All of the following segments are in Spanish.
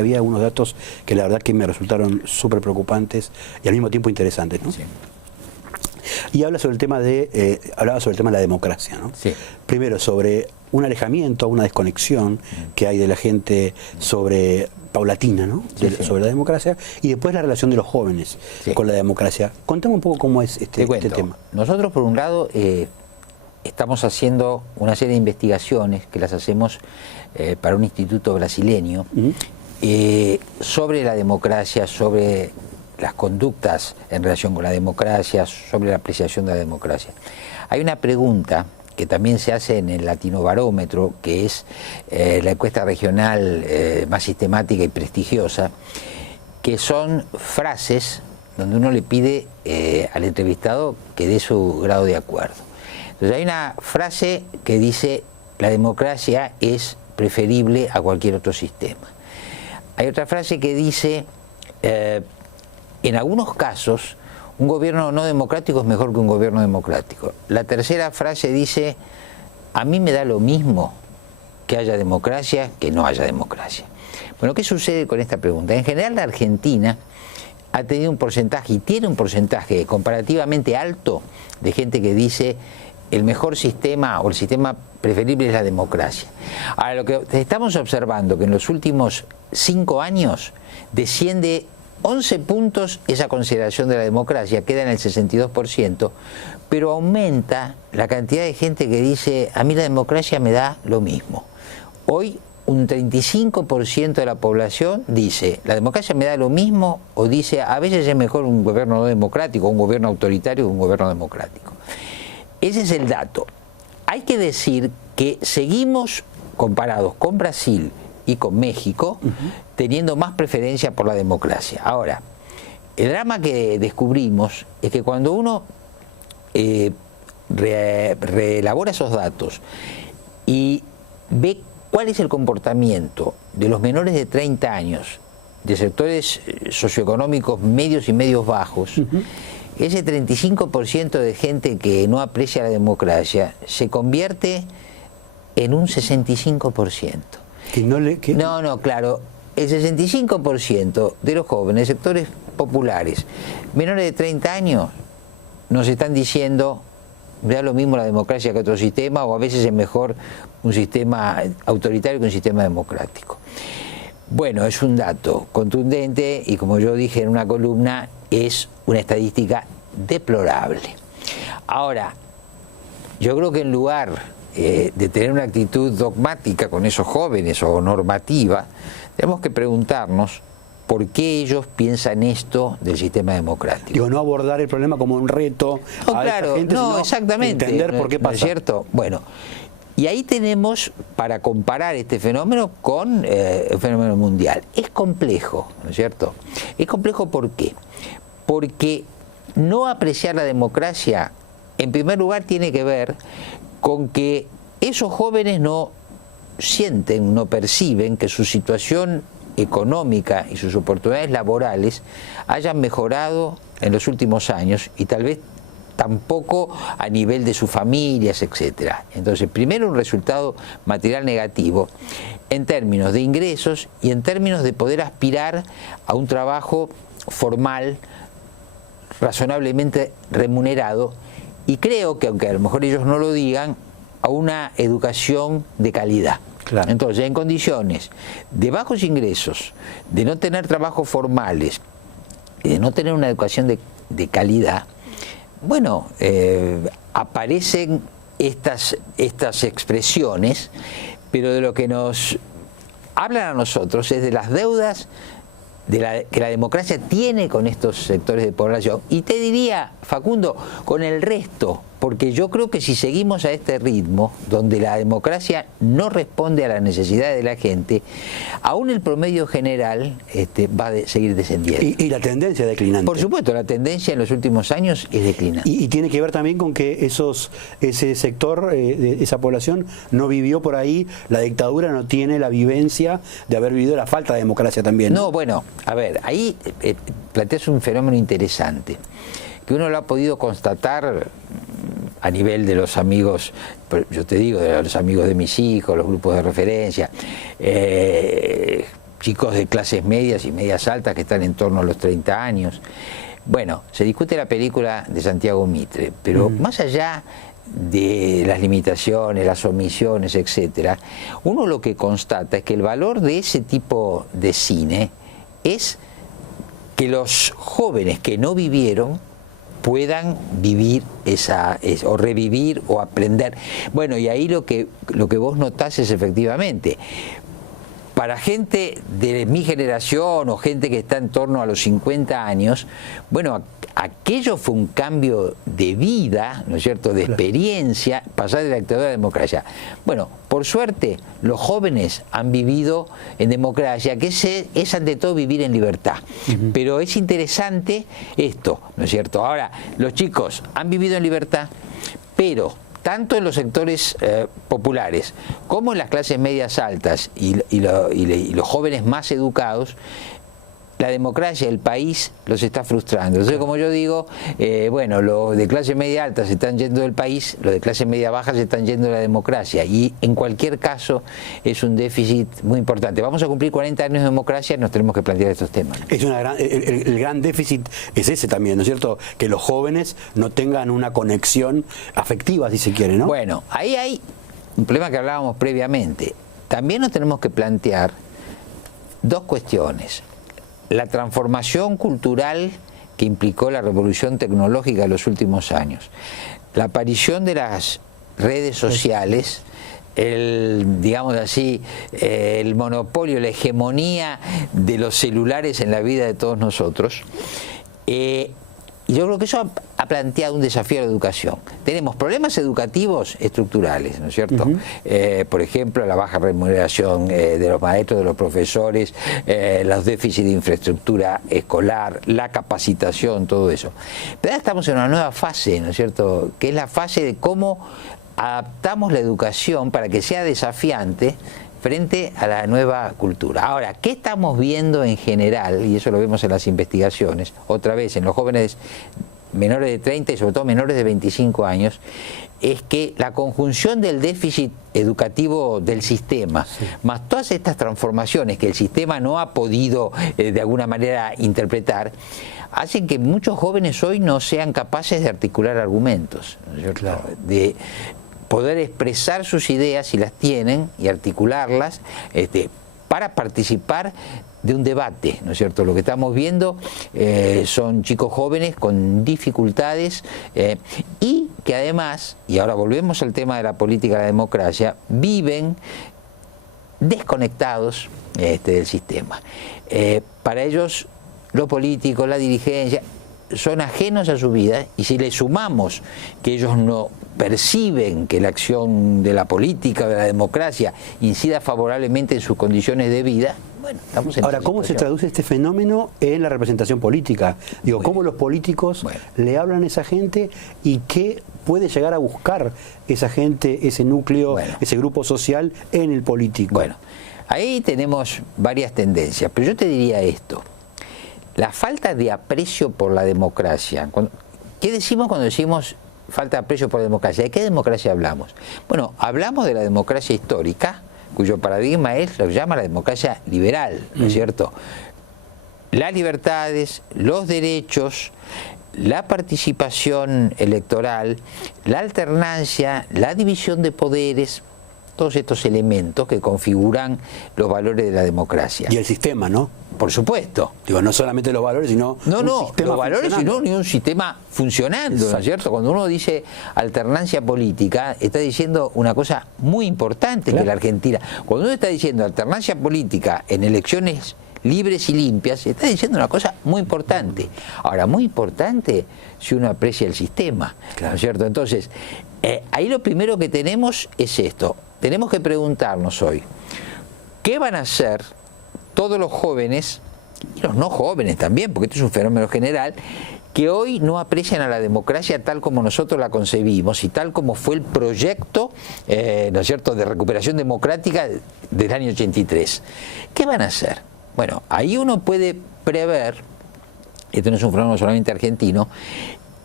Había algunos datos que la verdad que me resultaron súper preocupantes y al mismo tiempo interesantes, ¿no? Sí. Y hablaba sobre el tema de la democracia, ¿no? Sí. Primero sobre un alejamiento, una desconexión que hay de la gente paulatina, ¿no? Sobre la democracia, y después la relación de los jóvenes con la democracia. Contame un poco cómo es este tema. Nosotros, por un lado, estamos haciendo una serie de investigaciones que las hacemos para un instituto brasileño sobre la democracia, sobre las conductas en relación con la democracia, sobre la apreciación de la democracia. Hay una pregunta que también se hace en el Latinobarómetro, que es la encuesta regional más sistemática y prestigiosa, que son frases donde uno le pide al entrevistado que dé su grado de acuerdo. Entonces hay una frase que dice: la democracia es preferible a cualquier otro sistema. Hay otra frase que dice: en algunos casos, un gobierno no democrático es mejor que un gobierno democrático. La tercera frase dice: a mí me da lo mismo que haya democracia que no haya democracia. Bueno, ¿qué sucede con esta pregunta? En general, la Argentina ha tenido un porcentaje, y tiene un porcentaje comparativamente alto, de gente que dice: el mejor sistema o el sistema preferible es la democracia. Ahora, lo que estamos observando que en los últimos 5 años desciende 11 puntos esa consideración de la democracia, queda en el 62%, pero aumenta la cantidad de gente que dice: a mí la democracia me da lo mismo. Hoy un 35% de la población dice: la democracia me da lo mismo, o dice: a veces es mejor un gobierno no democrático, un gobierno autoritario que un gobierno democrático. Ese es el dato. Hay que decir que seguimos, comparados con Brasil y con México, teniendo más preferencia por la democracia. Ahora, el drama que descubrimos es que cuando uno reelabora esos datos y ve cuál es el comportamiento de los menores de 30 años, de sectores socioeconómicos medios y medios bajos, ese 35% de gente que no aprecia la democracia se convierte en un 65%. No, claro, el 65% de los jóvenes, sectores populares, menores de 30 años, nos están diciendo: me da lo mismo la democracia que otro sistema, o a veces es mejor un sistema autoritario que un sistema democrático. Bueno, es un dato contundente y, como yo dije en una columna, es una estadística deplorable. Ahora, yo creo que en lugar de tener una actitud dogmática con esos jóvenes o normativa, tenemos que preguntarnos por qué ellos piensan esto del sistema democrático. Digo, no abordar el problema como un reto a esta gente, sino exactamente, entender por qué pasa. ¿No es cierto? Bueno, y ahí tenemos para comparar este fenómeno con el fenómeno mundial. Es complejo, ¿no es cierto? Es complejo, ¿por qué? Porque no apreciar la democracia, en primer lugar, tiene que ver con que esos jóvenes no sienten, no perciben que su situación económica y sus oportunidades laborales hayan mejorado en los últimos años, y tal vez tampoco a nivel de sus familias, etc. Entonces, primero, un resultado material negativo en términos de ingresos y en términos de poder aspirar a un trabajo formal, razonablemente remunerado, y creo que, aunque a lo mejor ellos no lo digan, a una educación de calidad. Claro. Entonces, en condiciones de bajos ingresos, de no tener trabajos formales, de no tener una educación de calidad, bueno, aparecen estas expresiones, pero de lo que nos hablan a nosotros es de las deudas que la democracia tiene con estos sectores de población, y te diría, Facundo, con el resto, porque yo creo que si seguimos a este ritmo, donde la democracia no responde a las necesidades de la gente, aún el promedio general va a seguir descendiendo. Y la tendencia es declinante. Por supuesto, la tendencia en los últimos años es declinante. Y tiene que ver también con que ese sector, esa población, no vivió por ahí la dictadura, no tiene la vivencia de haber vivido la falta de democracia también. No, bueno, a ver, ahí planteas un fenómeno interesante, que uno lo ha podido constatar a nivel de los amigos, yo te digo, de los amigos de mis hijos, los grupos de referencia, chicos de clases medias y medias altas que están en torno a los 30 años. Bueno, se discute la película de Santiago Mitre, pero más allá de las limitaciones, las omisiones, etcétera, uno lo que constata es que el valor de ese tipo de cine es que los jóvenes que no vivieron puedan vivir o revivir o aprender. Bueno, y ahí lo que vos notás es efectivamente, para gente de mi generación o gente que está en torno a los 50 años, bueno, aquello fue un cambio de vida, ¿no es cierto?, de experiencia, pasar de la dictadura a la democracia. Bueno, por suerte, los jóvenes han vivido en democracia, que es ante todo vivir en libertad. Pero es interesante esto, ¿no es cierto? Ahora, los chicos han vivido en libertad, pero tanto en los sectores populares como en las clases medias altas y los jóvenes más educados, la democracia, el país los está frustrando. Entonces, como yo digo, bueno, los de clase media alta se están yendo del país, los de clase media baja se están yendo de la democracia, y en cualquier caso es un déficit muy importante. Vamos a cumplir 40 años de democracia y nos tenemos que plantear estos temas. Es el gran déficit es ese también, ¿no es cierto? Que los jóvenes no tengan una conexión afectiva, si se quiere, ¿no? Bueno, ahí hay un problema que hablábamos previamente. También nos tenemos que plantear dos cuestiones. La transformación cultural que implicó la revolución tecnológica de los últimos años, la aparición de las redes sociales, digamos así, el monopolio, la hegemonía de los celulares en la vida de todos nosotros. Y yo creo que eso ha planteado un desafío a la educación. Tenemos problemas educativos estructurales, ¿no es cierto? Por ejemplo, la baja remuneración de los maestros, de los profesores, los déficits de infraestructura escolar, la capacitación, todo eso. Pero ahora estamos en una nueva fase, ¿no es cierto?, que es la fase de cómo adaptamos la educación para que sea desafiante frente a la nueva cultura. Ahora, ¿qué estamos viendo en general? Y eso lo vemos en las investigaciones, otra vez en los jóvenes menores de 30 y sobre todo menores de 25 años, es que la conjunción del déficit educativo del sistema, más todas estas transformaciones que el sistema no ha podido de alguna manera interpretar, hacen que muchos jóvenes hoy no sean capaces de articular argumentos, ¿no es cierto? Claro. De poder expresar sus ideas si las tienen y articularlas para participar de un debate, ¿no es cierto? Lo que estamos viendo son chicos jóvenes con dificultades y que además, y ahora volvemos al tema de la política de la democracia, viven desconectados del sistema. Para ellos, lo político, la dirigencia, son ajenos a su vida, y si le sumamos que ellos no perciben que la acción de la política, de la democracia, incida favorablemente en sus condiciones de vida, bueno, estamos en Ahora, ¿cómo se traduce este fenómeno en la representación política? Digo, ¿cómo los políticos le hablan a esa gente y qué puede llegar a buscar esa gente, ese núcleo, ese grupo social en el político? Bueno, ahí tenemos varias tendencias, pero yo te diría esto. La falta de aprecio por la democracia. ¿Qué decimos cuando decimos falta de aprecio por la democracia? ¿De qué democracia hablamos? Bueno, hablamos de la democracia histórica, cuyo paradigma es lo que llama la democracia liberal, ¿no es cierto? Las libertades, los derechos, la participación electoral, la alternancia, la división de poderes, todos estos elementos que configuran los valores de la democracia. Y el sistema, ¿no? Por supuesto. Digo, no solamente los valores, sino los valores, sino ni un sistema funcionando, ¿no es cierto? Cuando uno dice alternancia política, está diciendo una cosa muy importante que la Argentina. Cuando uno está diciendo alternancia política en elecciones libres y limpias, está diciendo una cosa muy importante. Ahora, muy importante si uno aprecia el sistema, ¿no es cierto? Entonces, ahí lo primero que tenemos es esto. Tenemos que preguntarnos hoy, ¿qué van a hacer todos los jóvenes, y los no jóvenes también, porque esto es un fenómeno general, que hoy no aprecian a la democracia tal como nosotros la concebimos y tal como fue el proyecto, ¿no es cierto?, de recuperación democrática del año 83? ¿Qué van a hacer? Bueno, ahí uno puede prever, esto no es un fenómeno solamente argentino,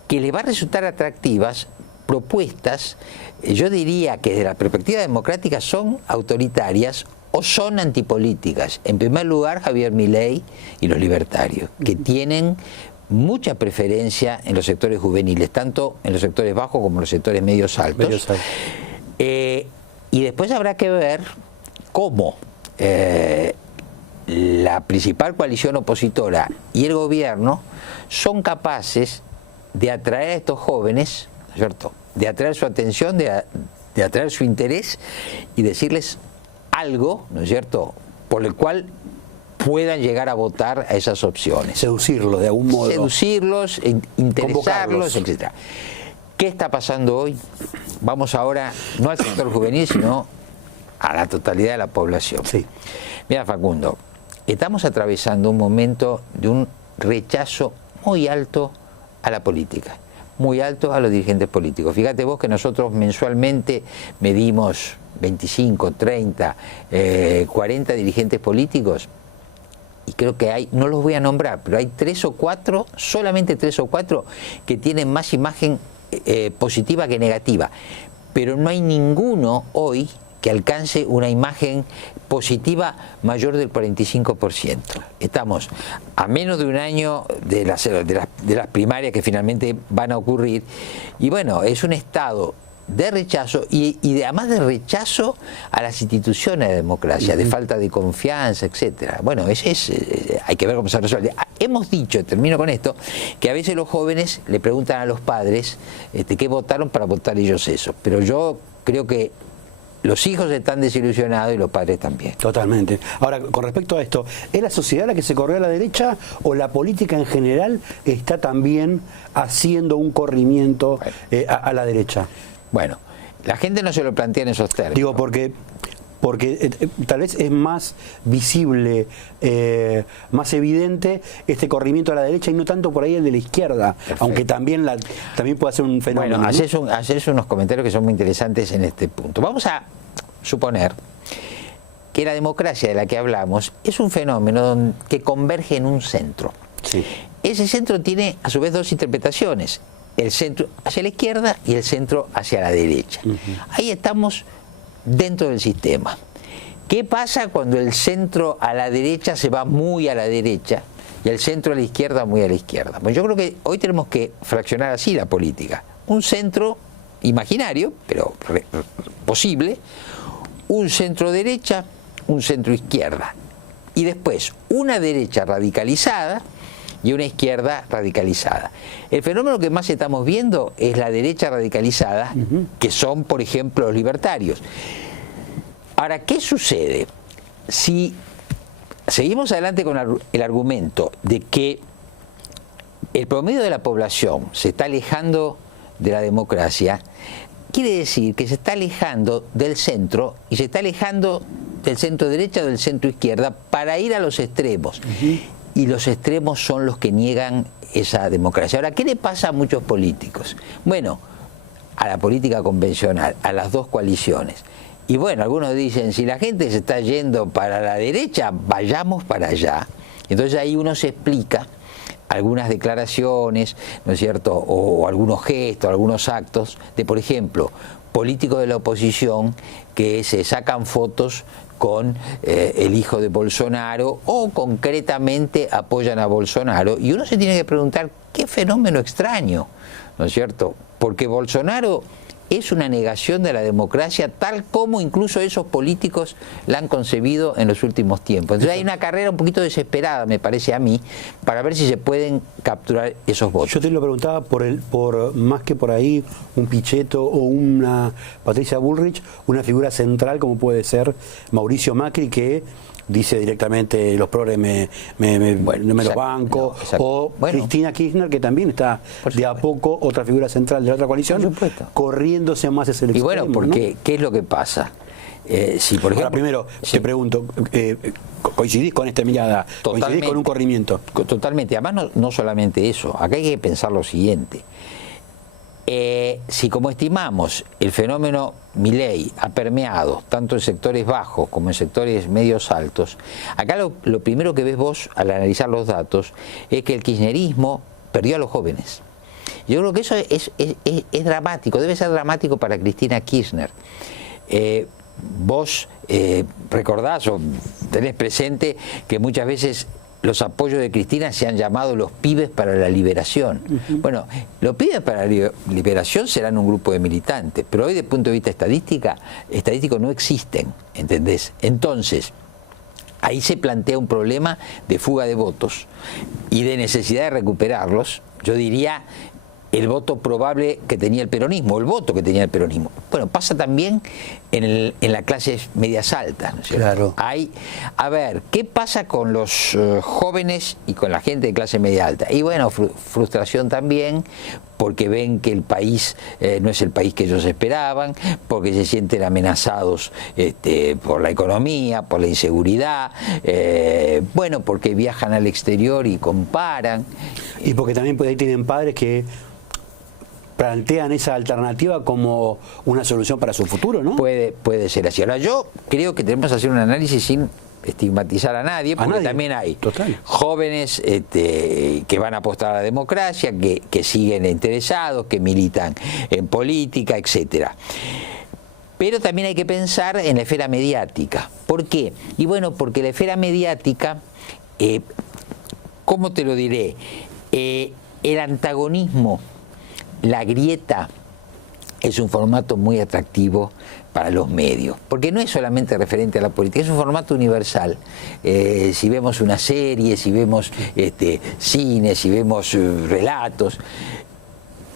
que le va a resultar atractivas propuestas, yo diría que desde la perspectiva democrática son autoritarias o son antipolíticas. En primer lugar, Javier Milei y los libertarios, que tienen mucha preferencia en los sectores juveniles, tanto en los sectores bajos como en los sectores medios altos. Y después habrá que ver cómo la principal coalición opositora y el gobierno son capaces de atraer a estos jóvenes, ¿no es cierto?, de atraer su atención, de atraer su interés y decirles algo, ¿no es cierto?, por el cual puedan llegar a votar a esas opciones. Seducirlos de algún modo. Seducirlos, interesarlos, etc. ¿Qué está pasando hoy? Vamos ahora no al sector juvenil, sino a la totalidad de la población. Sí. Mira, Facundo, estamos atravesando un momento de un rechazo muy alto a la política, muy alto a los dirigentes políticos. Fíjate vos que nosotros mensualmente medimos 25, 30, 40 dirigentes políticos, y creo que hay, no los voy a nombrar, pero hay 3 o 4, solamente 3 o 4, que tienen más imagen positiva que negativa. Pero no hay ninguno hoy que alcance una imagen positiva mayor del 45%. Estamos a menos de un año de las primarias que finalmente van a ocurrir, y bueno, es un estado de rechazo y además de rechazo a las instituciones de democracia, de falta de confianza, etcétera. Bueno, hay que ver cómo se resuelve. Hemos dicho, termino con esto, que a veces los jóvenes le preguntan a los padres qué votaron para votar ellos eso, pero yo creo que los hijos están desilusionados y los padres también. Totalmente. Ahora, con respecto a esto, ¿es la sociedad la que se corrió a la derecha o la política en general está también haciendo un corrimiento a la derecha? Bueno, la gente no se lo plantea en esos términos. Digo, porque tal vez es más visible, más evidente este corrimiento a la derecha y no tanto por ahí el de la izquierda. Perfecto. Aunque también puede ser un fenómeno. Bueno, haces unos comentarios que son muy interesantes en este punto. Vamos a suponer que la democracia de la que hablamos es un fenómeno que converge en un centro. Sí. Ese centro tiene a su vez dos interpretaciones: el centro hacia la izquierda y el centro hacia la derecha. Ahí estamos dentro del sistema. ¿Qué pasa cuando el centro a la derecha se va muy a la derecha y el centro a la izquierda muy a la izquierda? Pues yo creo que hoy tenemos que fraccionar así la política. Un centro imaginario, pero posible, un centro derecha, un centro izquierda, y después una derecha radicalizada y una izquierda radicalizada. El fenómeno que más estamos viendo es la derecha radicalizada, que son, por ejemplo, los libertarios. Ahora, ¿qué sucede? Si seguimos adelante con el argumento de que el promedio de la población se está alejando de la democracia, quiere decir que se está alejando del centro y se está alejando del centro derecha o del centro izquierda para ir a los extremos. Y los extremos son los que niegan esa democracia. Ahora, ¿qué le pasa a muchos políticos? Bueno, a la política convencional, a las dos coaliciones. Y bueno, algunos dicen, si la gente se está yendo para la derecha, vayamos para allá. Entonces ahí uno se explica algunas declaraciones, ¿no es cierto?, o algunos gestos, algunos actos de, por ejemplo, políticos de la oposición que se sacan fotos con el hijo de Bolsonaro o concretamente apoyan a Bolsonaro, y uno se tiene que preguntar qué fenómeno extraño, ¿no es cierto? Porque Bolsonaro es una negación de la democracia tal como incluso esos políticos la han concebido en los últimos tiempos. Entonces hay una carrera un poquito desesperada, me parece a mí, para ver si se pueden capturar esos votos. Yo te lo preguntaba por más que por ahí un Pichetto o una Patricia Bullrich, una figura central como puede ser Mauricio Macri, que dice directamente los progres no me los banco, o Cristina Kirchner, que también está de a poco otra figura central de la otra coalición, corriéndose más hacia el extremo. Y bueno, porque ¿no? ¿Qué es lo que pasa? Si por ejemplo, ahora, primero, te pregunto, ¿coincidís con esta mirada? ¿Coincidís con un corrimiento? Totalmente. Además, no solamente eso, acá hay que pensar lo siguiente. Si como estimamos el fenómeno Milei ha permeado tanto en sectores bajos como en sectores medios altos, acá lo primero que ves vos al analizar los datos es que el kirchnerismo perdió a los jóvenes. Yo creo que eso es dramático, debe ser dramático para Cristina Kirchner, vos recordás o tenés presente que muchas veces los apoyos de Cristina se han llamado los pibes para la liberación. Bueno, los pibes para la liberación serán un grupo de militantes, pero hoy desde el punto de vista estadístico no existen, ¿entendés? Entonces, ahí se plantea un problema de fuga de votos y de necesidad de recuperarlos. Yo diría el voto probable que tenía el peronismo, el voto que tenía el peronismo. Bueno, pasa también en las clases medias altas, ¿no es cierto? Claro. A ver, ¿qué pasa con los jóvenes y con la gente de clase media alta? Y bueno, frustración también, porque ven que el país no es el país que ellos esperaban, porque se sienten amenazados por la economía, por la inseguridad, bueno, porque viajan al exterior y comparan. Y porque también por ahí tienen padres que plantean esa alternativa como una solución para su futuro, ¿no? Puede ser así. Ahora, yo creo que tenemos que hacer un análisis sin estigmatizar a nadie, porque también hay jóvenes que van a apostar a la democracia, que siguen interesados, que militan en política, etcétera. Pero también hay que pensar en la esfera mediática. ¿Por qué? Y bueno, porque la esfera mediática, ¿cómo te lo diré? El antagonismo, la grieta, es un formato muy atractivo para los medios, porque no es solamente referente a la política, es un formato universal. Si vemos una serie, si vemos cine, si vemos relatos,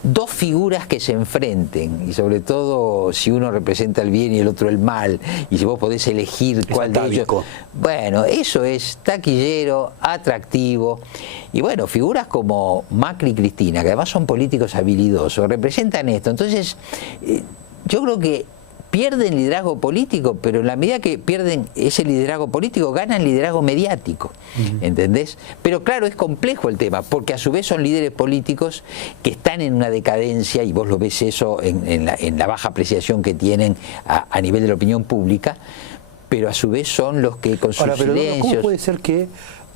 dos figuras que se enfrenten, y sobre todo si uno representa el bien y el otro el mal, y si vos podés elegir cuál de ellos, bueno, eso es taquillero, atractivo. Y bueno, figuras como Macri y Cristina, que además son políticos habilidosos, representan esto. Entonces, yo creo que pierden liderazgo político, pero en la medida que pierden ese liderazgo político, ganan liderazgo mediático, ¿entendés? Pero claro, es complejo el tema, porque a su vez son líderes políticos que están en una decadencia, y vos lo ves eso en la baja apreciación que tienen a nivel de la opinión pública, pero a su vez son los que con sus silencios... ¿Cómo puede ser que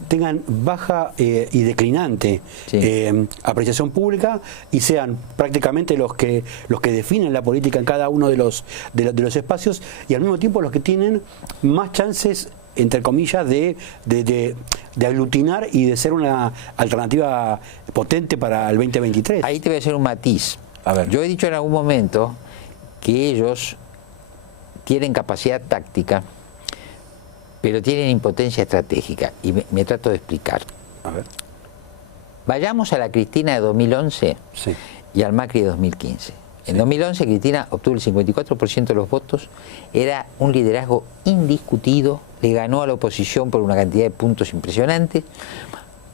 tengan baja y declinante apreciación pública y sean prácticamente los que definen la política en cada uno de los espacios, y al mismo tiempo los que tienen más chances, entre comillas, de aglutinar y de ser una alternativa potente para el 2023? Ahí te voy a hacer un matiz. A ver, yo he dicho en algún momento que ellos tienen capacidad táctica, pero tienen impotencia estratégica, y me trato de explicar. A ver. Vayamos a la Cristina de 2011 y al Macri de 2015. En 2011 Cristina obtuvo el 54% de los votos, era un liderazgo indiscutido, le ganó a la oposición por una cantidad de puntos impresionantes.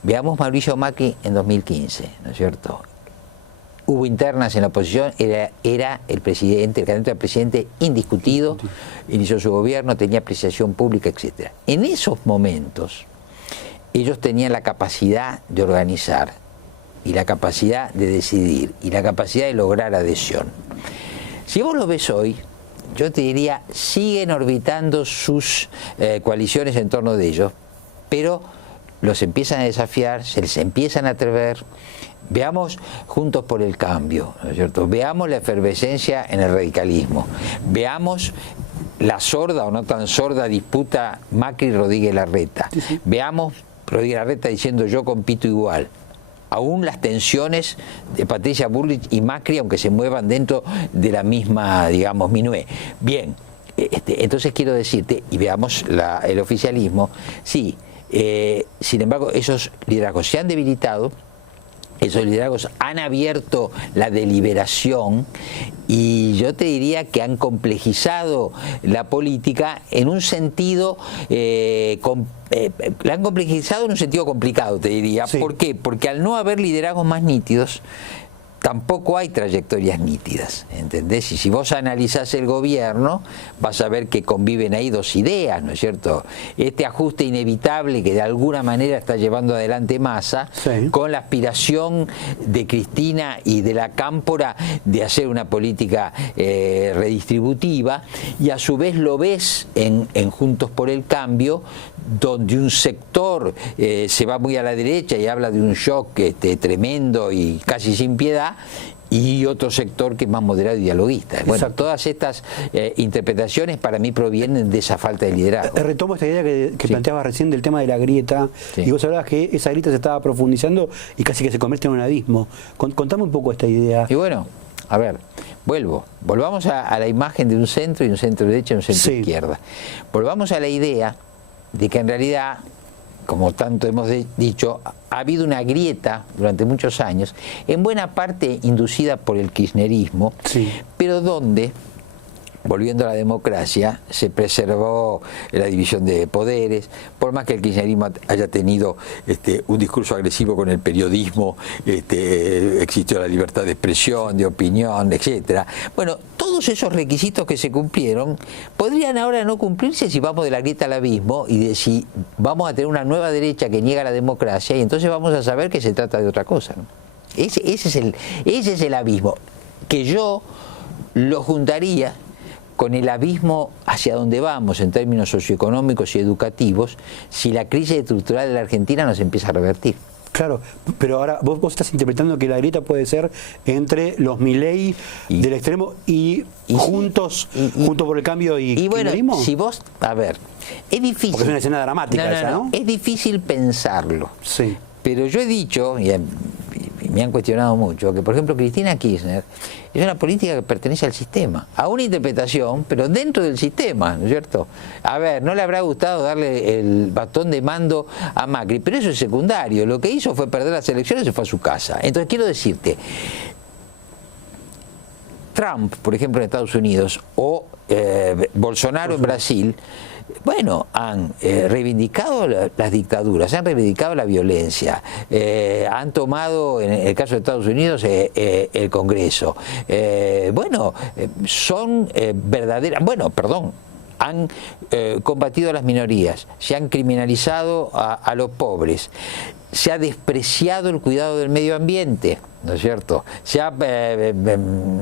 Veamos Mauricio Macri en 2015, ¿no es cierto? Hubo internas en la oposición, era el presidente, el candidato a presidente indiscutido, inició su gobierno, tenía apreciación pública, etc. En esos momentos, ellos tenían la capacidad de organizar, y la capacidad de decidir, y la capacidad de lograr adhesión. Si vos lo ves hoy, yo te diría, siguen orbitando sus coaliciones en torno de ellos, pero los empiezan a desafiar, se les empiezan a atrever. Veamos Juntos por el Cambio, ¿no es cierto? Veamos la efervescencia en el radicalismo, veamos la sorda o no tan sorda disputa Macri-Rodríguez Larreta, veamos Rodríguez Larreta diciendo yo compito igual, aún las tensiones de Patricia Bullrich y Macri, aunque se muevan dentro de la misma, digamos, minué. Bien, entonces quiero decirte, y veamos el oficialismo, sí, sin embargo esos liderazgos se han debilitado, esos liderazgos han abierto la deliberación, y yo te diría que han complejizado la política en un sentido, la han complejizado en un sentido complicado, te diría. Sí. ¿Por qué? Porque al no haber liderazgos más nítidos, tampoco hay trayectorias nítidas, ¿entendés? Y si vos analizás el gobierno, vas a ver que conviven ahí dos ideas, ¿no es cierto? Este ajuste inevitable que de alguna manera está llevando adelante Massa, con la aspiración de Cristina y de la Cámpora de hacer una política redistributiva, y a su vez lo ves en Juntos por el Cambio, donde un sector se va muy a la derecha y habla de un shock tremendo y casi sin piedad, y otro sector que es más moderado y dialoguista. Bueno, todas estas interpretaciones para mí provienen de esa falta de liderazgo. Retomo esta idea que planteabas recién del tema de la grieta, y vos hablabas que esa grieta se estaba profundizando y casi que se convierte en un abismo. Contame un poco esta idea. Y bueno, a ver, volvamos a la imagen de un centro y un centro derecha y un centro izquierda. Volvamos a la idea de que en realidad, como tanto hemos dicho, ha habido una grieta durante muchos años, en buena parte inducida por el kirchnerismo, pero donde, volviendo a la democracia, se preservó la división de poderes, por más que el kirchnerismo haya tenido un discurso agresivo con el periodismo, existió la libertad de expresión, de opinión, etcétera. Bueno, todos esos requisitos que se cumplieron podrían ahora no cumplirse si vamos de la grieta al abismo y si vamos a tener una nueva derecha que niega la democracia, y entonces vamos a saber que se trata de otra cosa, ¿no? Ese es el abismo, que yo lo juntaría con el abismo hacia donde vamos en términos socioeconómicos y educativos si la crisis estructural de la Argentina nos empieza a revertir. Claro, pero ahora vos estás interpretando que la grieta puede ser entre los Milei del extremo y Juntos por el Cambio y bueno, kirchnerismo. Si vos, a ver, es difícil. Porque es una escena dramática esa, ¿no? Es difícil pensarlo. Sí. Pero yo he dicho, y me han cuestionado mucho, que por ejemplo Cristina Kirchner es una política que pertenece al sistema, a una interpretación, pero dentro del sistema, ¿no es cierto? A ver, no le habrá gustado darle el bastón de mando a Macri, pero eso es secundario. Lo que hizo fue perder las elecciones y se fue a su casa. Entonces quiero decirte, Trump, por ejemplo, en Estados Unidos, o Bolsonaro en Brasil, bueno, han reivindicado las dictaduras, han reivindicado la violencia, han tomado, en el caso de Estados Unidos, el Congreso. Son verdaderas, han combatido a las minorías, se han criminalizado a los pobres, se ha despreciado el cuidado del medio ambiente, ¿no es cierto? Se ha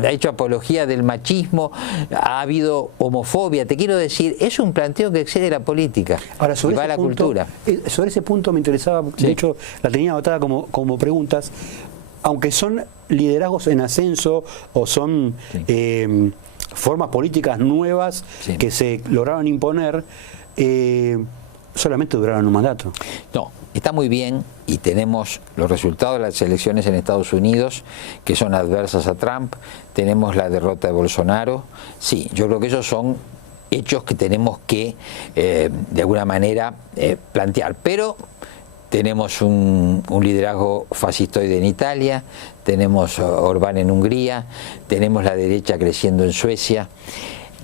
hecho apología del machismo, ha habido homofobia. Te quiero decir, es un planteo que excede la política. Ahora, sobre y va a la cultura. Sobre ese punto me interesaba, de hecho la tenía anotada como preguntas, aunque son liderazgos en ascenso o son formas políticas nuevas que se lograron imponer, solamente duraron un mandato. No, está muy bien, y tenemos los resultados de las elecciones en Estados Unidos que son adversas a Trump, tenemos la derrota de Bolsonaro. Sí, yo creo que esos son hechos que tenemos que de alguna manera plantear, pero tenemos un liderazgo fascistoide en Italia, tenemos Orbán en Hungría, tenemos la derecha creciendo en Suecia.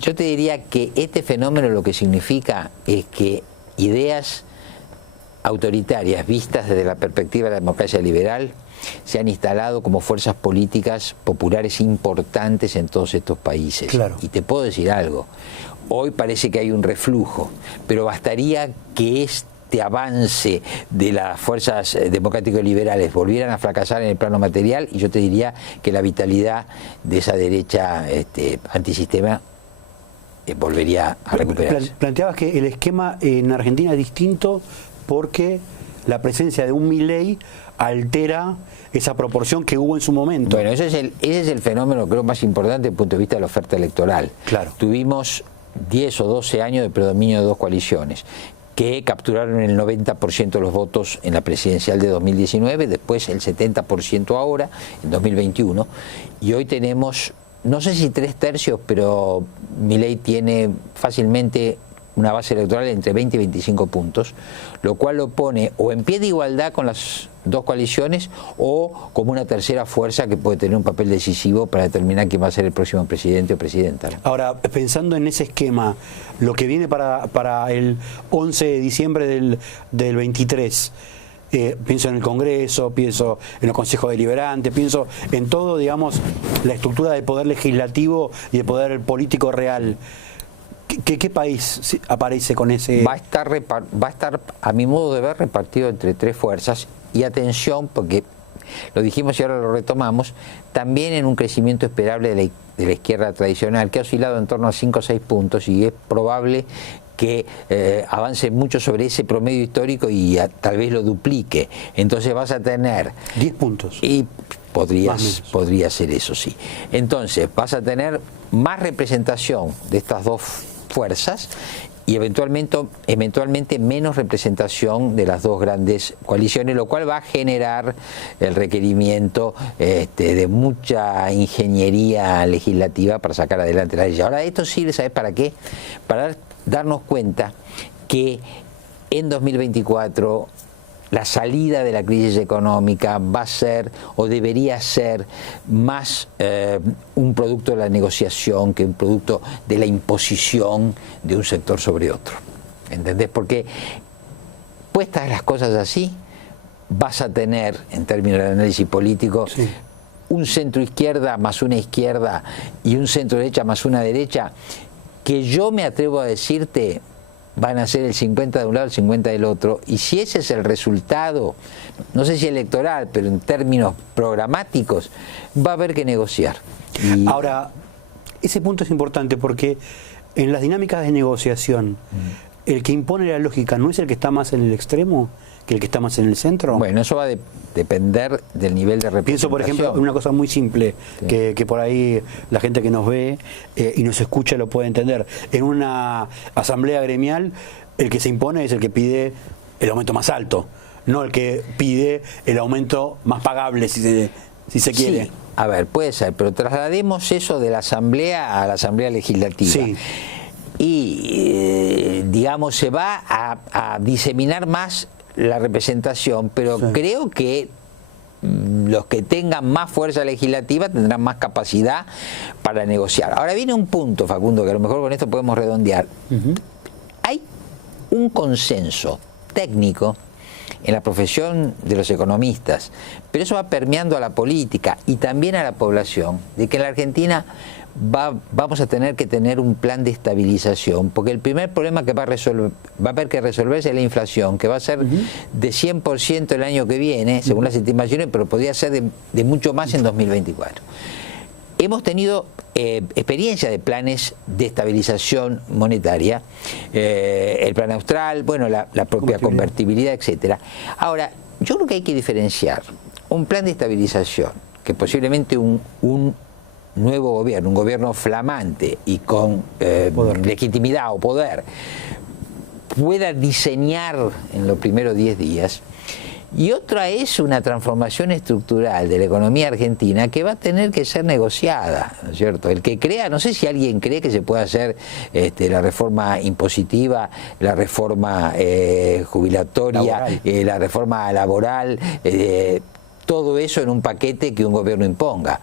Yo te diría que este fenómeno lo que significa es que ideas autoritarias vistas desde la perspectiva de la democracia liberal se han instalado como fuerzas políticas populares importantes en todos estos países. Claro. Y te puedo decir algo, hoy parece que hay un reflujo, pero bastaría que este avance de las fuerzas democrático-liberales volvieran a fracasar en el plano material, y yo te diría que la vitalidad de esa derecha antisistema volvería a recuperarse. Planteabas que el esquema en Argentina es distinto porque la presencia de un Milei altera esa proporción que hubo en su momento. Bueno, ese es el fenómeno, creo, más importante desde el punto de vista de la oferta electoral. Claro. Tuvimos 10 o 12 años de predominio de dos coaliciones que capturaron el 90% de los votos en la presidencial de 2019, después el 70% ahora, en 2021, y hoy tenemos, no sé si 3/3, pero Milei tiene fácilmente una base electoral entre 20 y 25 puntos, lo cual lo pone o en pie de igualdad con las dos coaliciones o como una tercera fuerza que puede tener un papel decisivo para determinar quién va a ser el próximo presidente o presidenta. Ahora, pensando en ese esquema, lo que viene para el 11 de diciembre del 23, pienso en el Congreso, pienso en los consejos deliberantes, pienso en todo, digamos, la estructura del poder legislativo y el poder político real. ¿Qué país aparece con ese...? Va a estar, a mi modo de ver, repartido entre tres fuerzas, y atención, porque lo dijimos y ahora lo retomamos, también en un crecimiento esperable de la izquierda tradicional, que ha oscilado en torno a 5 o 6 puntos, y es probable que avance mucho sobre ese promedio histórico y tal vez lo duplique. Entonces vas a tener 10 puntos. Y podría ser eso, sí. Entonces vas a tener más representación de estas dos fuerzas y eventualmente menos representación de las dos grandes coaliciones, lo cual va a generar el requerimiento de mucha ingeniería legislativa para sacar adelante la ley. Ahora, esto sirve, ¿sabes para qué? Para darnos cuenta que en 2024 la salida de la crisis económica va a ser o debería ser más un producto de la negociación que un producto de la imposición de un sector sobre otro. ¿Entendés? Porque puestas las cosas así, vas a tener, en términos de análisis político, sí, un centro izquierda más una izquierda y un centro derecha más una derecha, que yo me atrevo a decirte van a ser el 50 de un lado, el 50 del otro, y si ese es el resultado, no sé si electoral, pero en términos programáticos, va a haber que negociar. Ahora, ese punto es importante porque en las dinámicas de negociación, el que impone la lógica no es el que está más en el extremo que el que está más en el centro. Bueno, eso va a depender del nivel de representación. Pienso, por ejemplo, en una cosa muy simple, sí, que por ahí la gente que nos ve y nos escucha lo puede entender. En una asamblea gremial, el que se impone es el que pide el aumento más alto, no el que pide el aumento más pagable, si se quiere. Sí. A ver, puede ser, pero traslademos eso de la asamblea a la asamblea legislativa. Sí. Y, digamos, se va a diseminar más la representación, pero sí, creo que los que tengan más fuerza legislativa tendrán más capacidad para negociar. Ahora viene un punto, Facundo, que a lo mejor con esto podemos redondear. Hay un consenso técnico en la profesión de los economistas, pero eso va permeando a la política y también a la población, de que en la Argentina vamos a tener que tener un plan de estabilización, porque el primer problema que va a haber que resolverse es la inflación, que va a ser de 100% el año que viene, según las estimaciones, pero podría ser de mucho más en 2024. Hemos tenido experiencia de planes de estabilización monetaria, el plan austral, bueno, la propia convertibilidad, etcétera. Ahora, yo creo que hay que diferenciar un plan de estabilización, que posiblemente un nuevo gobierno, un gobierno flamante y con legitimidad o poder, pueda diseñar en los primeros 10 días, y otra es una transformación estructural de la economía argentina que va a tener que ser negociada, ¿no es cierto? El que crea, no sé si alguien cree que se puede hacer la reforma impositiva, la reforma jubilatoria, la reforma laboral, todo eso en un paquete que un gobierno imponga.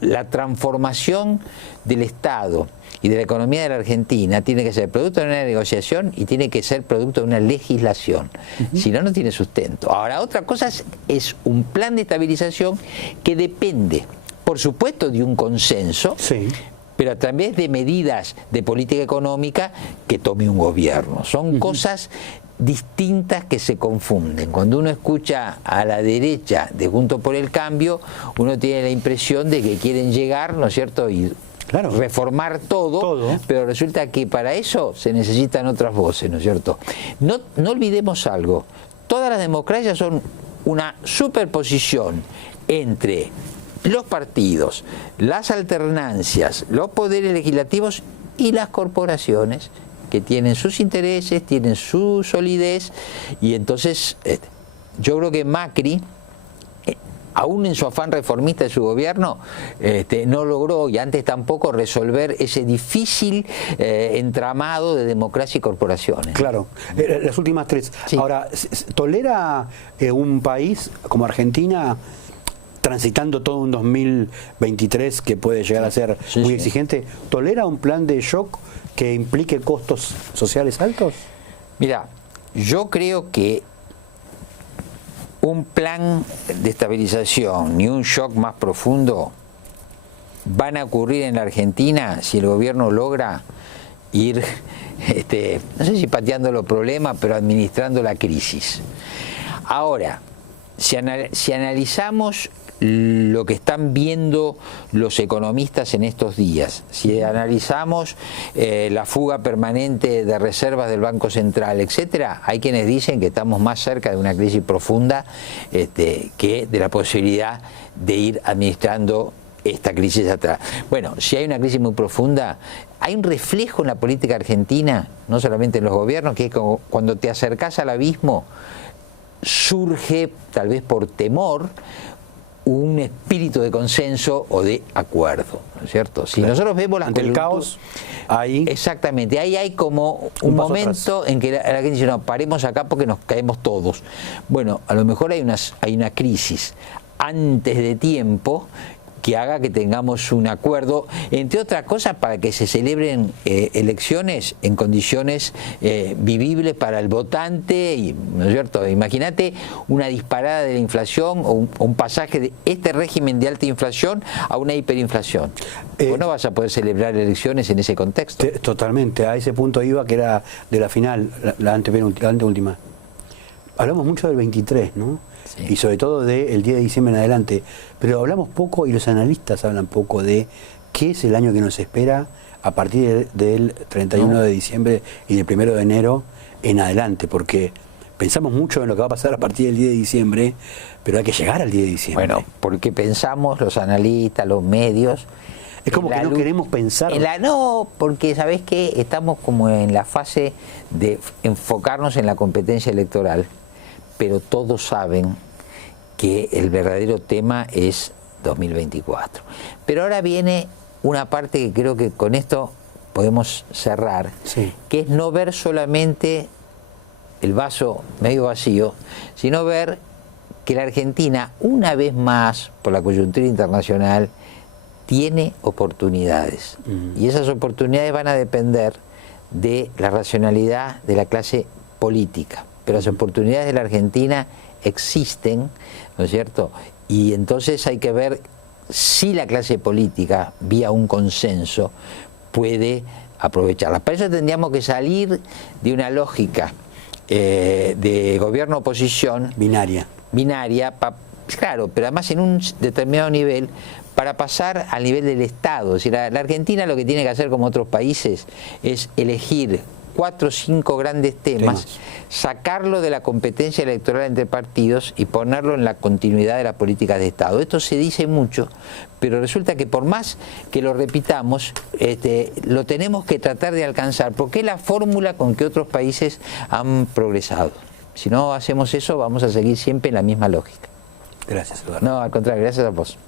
La transformación del Estado y de la economía de la Argentina tiene que ser producto de una negociación y tiene que ser producto de una legislación. Si no, no tiene sustento. Ahora, otra cosa es un plan de estabilización que depende, por supuesto, de un consenso, sí, pero a través de medidas de política económica que tome un gobierno. Son cosas distintas que se confunden. Cuando uno escucha a la derecha de Juntos por el Cambio, uno tiene la impresión de que quieren llegar, ¿no es cierto?, y reformar todo, pero resulta que para eso se necesitan otras voces, ¿no es cierto? No olvidemos algo, todas las democracias son una superposición entre los partidos, las alternancias, los poderes legislativos y las corporaciones, que tienen sus intereses, tienen su solidez, y entonces yo creo que Macri, aún en su afán reformista de su gobierno, no logró, y antes tampoco, resolver ese difícil entramado de democracia y corporaciones. Claro, las últimas tres. Sí. Ahora, ¿tolera un país como Argentina, transitando todo un 2023 que puede llegar a ser muy exigente, tolera un plan de shock que implique costos sociales altos? Mira, yo creo que un plan de estabilización ni un shock más profundo van a ocurrir en la Argentina si el gobierno logra ir, no sé si pateando los problemas, pero administrando la crisis. Ahora, si analizamos lo que están viendo los economistas en estos días. Si analizamos la fuga permanente de reservas del Banco Central, etcétera, hay quienes dicen que estamos más cerca de una crisis profunda que de la posibilidad de ir administrando esta crisis atrás. Bueno, si hay una crisis muy profunda, hay un reflejo en la política argentina, no solamente en los gobiernos, que es como cuando te acercás al abismo, surge, tal vez por temor, un espíritu de consenso o de acuerdo, ¿no es cierto? Si nosotros vemos las ante el caos, ahí exactamente, ahí hay como un momento en que la gente dice, no, paremos acá porque nos caemos todos. Bueno, a lo mejor hay una crisis antes de tiempo que haga que tengamos un acuerdo, entre otras cosas, para que se celebren elecciones en condiciones vivibles para el votante, y, ¿no es cierto? Imagínate una disparada de la inflación o un pasaje de este régimen de alta inflación a una hiperinflación. Vos no vas a poder celebrar elecciones en ese contexto. Totalmente, a ese punto iba, que era de la final, la anteúltima. Hablamos mucho del 23, ¿no? Sí. Y sobre todo del 10 de diciembre en adelante, pero hablamos poco, y los analistas hablan poco, de qué es el año que nos espera a partir del 31 de diciembre y del 1 de enero en adelante, porque pensamos mucho en lo que va a pasar a partir del 10 de diciembre, pero hay que llegar al 10 de diciembre. Bueno, porque pensamos los analistas, los medios... Es como que no queremos pensar. No, porque ¿sabés qué? Estamos como en la fase de enfocarnos en la competencia electoral, pero todos saben que el verdadero tema es 2024. Pero ahora viene una parte que creo que con esto podemos cerrar, sí, que es no ver solamente el vaso medio vacío, sino ver que la Argentina, una vez más, por la coyuntura internacional, tiene oportunidades. Y esas oportunidades van a depender de la racionalidad de la clase política. Pero las oportunidades de la Argentina existen, ¿no es cierto? Y entonces hay que ver si la clase política, vía un consenso, puede aprovecharlas. Para eso tendríamos que salir de una lógica de gobierno-oposición binaria, claro, pero además en un determinado nivel, para pasar al nivel del Estado. Es decir, la Argentina lo que tiene que hacer, como otros países, es elegir 4 o 5 grandes temas, sacarlo de la competencia electoral entre partidos y ponerlo en la continuidad de la política de Estado. Esto se dice mucho, pero resulta que por más que lo repitamos, lo tenemos que tratar de alcanzar, porque es la fórmula con que otros países han progresado. Si no hacemos eso, vamos a seguir siempre en la misma lógica. Gracias, Eduardo. No, al contrario, gracias a vos.